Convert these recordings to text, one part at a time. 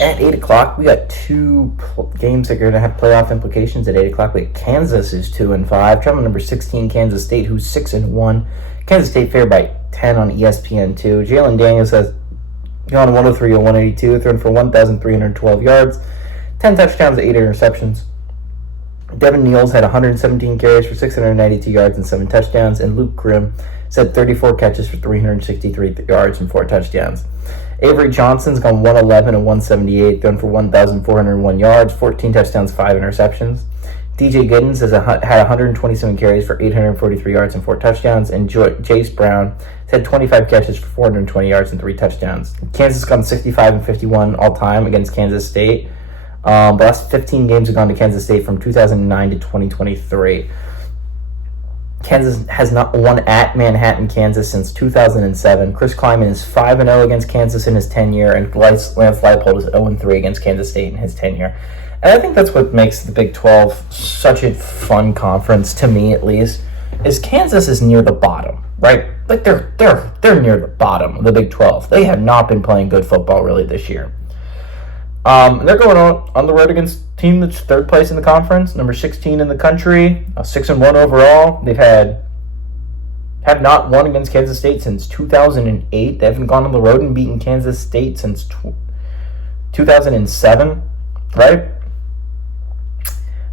At 8 o'clock, we got two games that are going to have playoff implications. At 8 o'clock, we got Kansas is 2-5. Traveling number 16, Kansas State, who's 6-1. Kansas State favored by 10 on ESPN2. Jalen Daniels has gone 103 of 182, thrown for 1,312 yards, 10 touchdowns, 8 interceptions. Devin Neals had 117 carries for 692 yards and 7 touchdowns, and Luke Grimm had 34 catches for 363 yards and 4 touchdowns. Avery Johnson's gone 111 and 178, thrown for 1,401 yards, 14 touchdowns, 5 interceptions. DJ Giddens had 127 carries for 843 yards and 4 touchdowns, and Jace Brown had 25 catches for 420 yards and 3 touchdowns. Kansas gone 65 and 51 all time against Kansas State. The last 15 games have gone to Kansas State from 2009 to 2023. Kansas has not won at Manhattan, Kansas since 2007. Chris Kleiman is 5-0 against Kansas in his tenure, and Lance Leipold is 0-3 against Kansas State in his tenure. And I think that's what makes the Big 12 such a fun conference, to me at least, is Kansas is near the bottom, right? Like they're near the bottom of the Big 12. They have not been playing good football really this year. They're going on the road against a team that's third place in the conference, number 16 in the country, 6-1 overall. They've have not won against Kansas State since 2008. They haven't gone on the road and beaten Kansas State since 2007, right?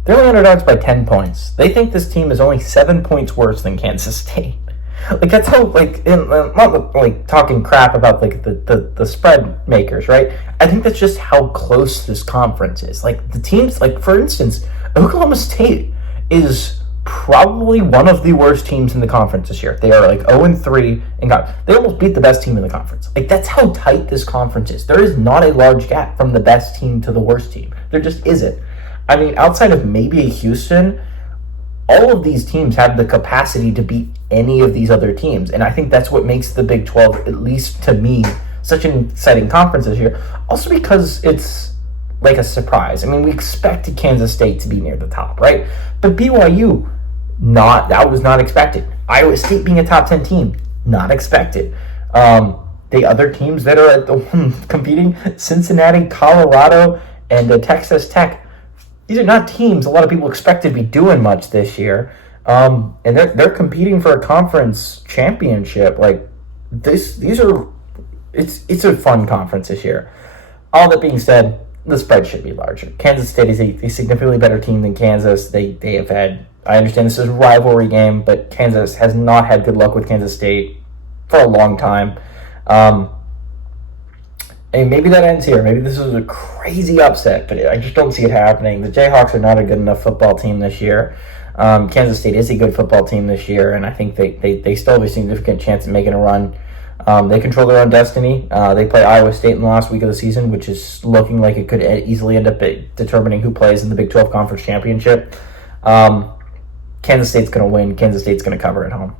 They're only underdogs by 10 points. They think this team is only 7 points worse than Kansas State. Like, that's how, like, not like talking crap about like the spread makers, right? I think that's just how close this conference is. Like, the teams, like, for instance, Oklahoma State is probably one of the worst teams in the conference this year. They are like 0-3 and they almost beat the best team in the conference. Like, that's how tight this conference is. There is not a large gap from the best team to the worst team. There just isn't. I mean, outside of maybe a Houston, all of these teams have the capacity to beat any of these other teams. And I think that's what makes the Big 12, at least to me, such an exciting conference this year. Also because it's like a surprise. I mean, we expected Kansas State to be near the top, right? But BYU, that was not expected. Iowa State being a top 10 team, not expected. The other teams that are at the one competing, Cincinnati, Colorado, and Texas Tech, these are not teams a lot of people expect to be doing much this year. And they're competing for a conference championship. Like, it's a fun conference this year. All that being said, the spread should be larger. Kansas State is a significantly better team than Kansas. They have had, I understand this is a rivalry game, but Kansas has not had good luck with Kansas State for a long time. And maybe that ends here. Maybe this is a crazy upset, but I just don't see it happening. The Jayhawks are not a good enough football team this year. Kansas State is a good football team this year, and I think they still have a significant chance of making a run. They control their own destiny. They play Iowa State in the last week of the season, which is looking like it could easily end up determining who plays in the Big 12 Conference Championship. Kansas State's going to win. Kansas State's going to cover at home.